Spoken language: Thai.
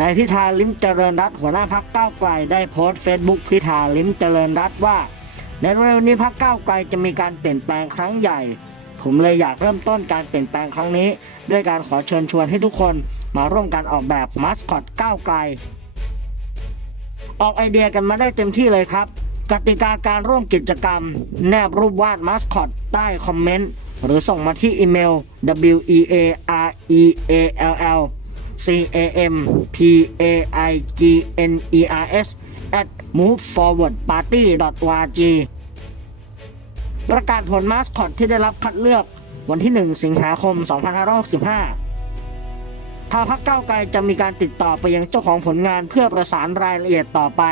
นายพิธาลิมเจริญรัตหัวหน้าพักก้าวไกลได้โพสต์เฟซบุ๊กพิธาลิมเจริญรัตว่า ในเร็วนี้พักก้าวไกลจะมีการเปลี่ยนแปลงครั้งใหญ่ ผมเลยอยากเริ่มต้นการเปลี่ยนแปลงครั้งนี้ ด้วยการขอเชิญชวนให้ทุกคนมาร่วมกันออกแบบมัสคอตก้าวไกล ออกไอเดียกันมาได้เต็มที่เลยครับ กติกาการร่วมกิจกรรม แนบรูปวาดมัสคอตใต้คอมเมนต์หรือส่งมาที่อีเมล w e a r e a l l c a m p a i g n e r s at moveforwardparty org ประกาศผลมาสคอตที่ได้รับคัดเลือกวันที่ 1 สิงหาคม 2565 ทางพักเก้าไกลจะมีการติดต่อไปยังเจ้าของผลงานเพื่อประสานรายละเอียดต่อไป